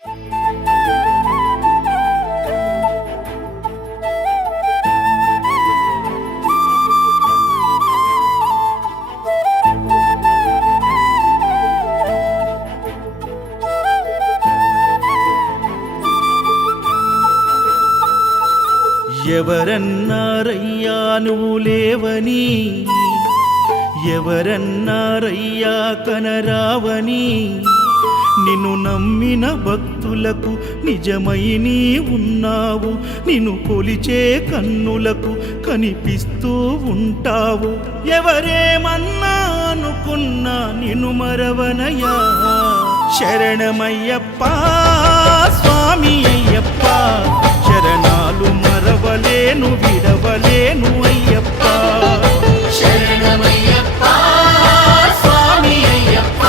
ఎవరన్నారయ్యా నువ్వు లేవని, ఎవరన్నారయ్యా కనరావని, నిన్ను నమ్మిన భక్తులకు నిజమై నీ ఉన్నావు, నిన్ను కొలిచే కన్నులకు కనిపిస్తూ ఉంటావు. ఎవరేమన్నా అనుకున్నా నిన్ను మరవనయ్యా. శరణమయ్యప్ప స్వామి అయ్యప్ప, శరణాలు మరవలేను విడవలేను అయ్యప్ప. శరణమయ్యప్ప స్వామి అయ్యప్ప,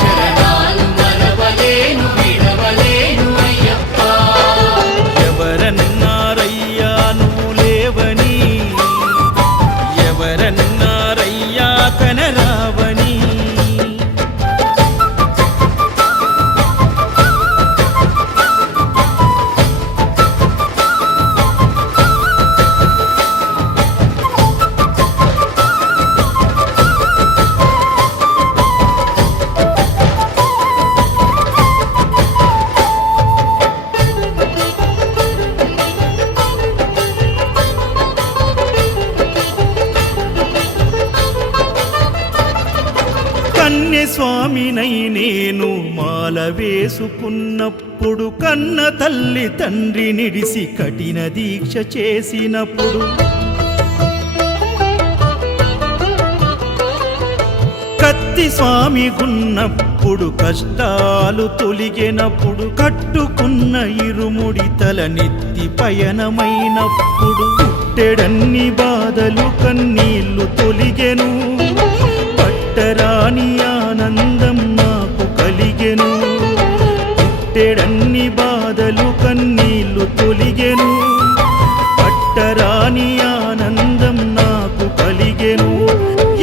శరణాలు మరవలేను విడవలేను అయ్యప్ప. ఎవరన్నారయ్యా నువ్వు లేవని, ఎవరన్నారయ్యా కనరావని. కన్యస్వామినై నేను మాల వేసుకున్నప్పుడు, కన్న తల్లి తండ్రి నిడిసి కఠిన దీక్ష చేసినప్పుడు, కత్తి స్వామి గున్నప్పుడు కష్టాలు తొలిగినప్పుడు, కట్టుకున్న ఇరుముడి తల నెత్తి పయనమైనప్పుడు, పుట్టెడన్ని బాధలు కన్నీళ్లు తొలిగెను, పట్టరాని ఆనందం నాకు కలిగెను. పుట్టెడన్ని బాధలు కన్నీళ్లు తొలిగెను, పట్టరాని ఆనందం నాకు కలిగెను.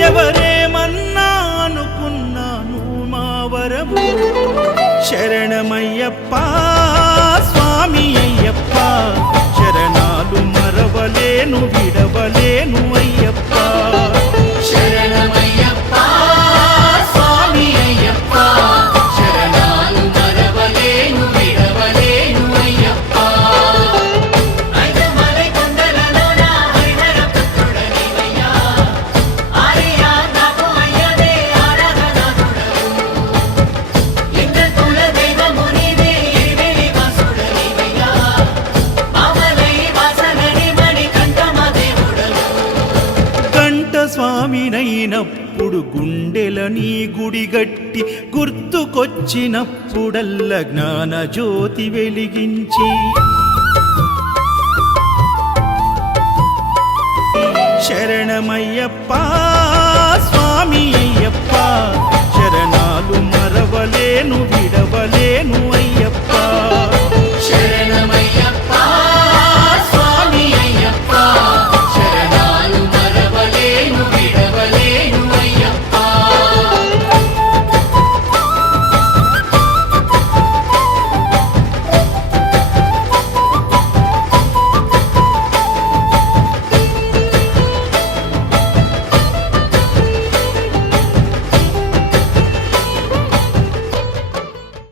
ఎవరేమన్నా అనుకున్నాను మా వరము. శరణమయ్యప్ప స్వామి అయ్యప్ప, శరణాలు మరవలేను విడవలేను అయ్యప్ప. శరణమయ్యప్ప స్వామి అయ్యప్ప, శరణాలు మరవలేను విడవలేను అయ్యప్ప. ఐదమలై కొండలలోన హరిహర పుత్రుడనివయ్యా, ఆర్యా నాకు అయ్యదే ఆరాధనాథుడవు. లింగ కుల దైవము నీవే ఎరివేలి వాసుడనివయ్యా, మామలై వాసనని మణికంఠమ దేవుడవు. కంఠ స్వామినైనప్పుడు గుండెల నీ గుడి గట్టి, గుర్తుకొచ్చినప్పుడల్ల జ్ఞాన జ్యోతి వెలిగించి, శరణమయ్యప్ప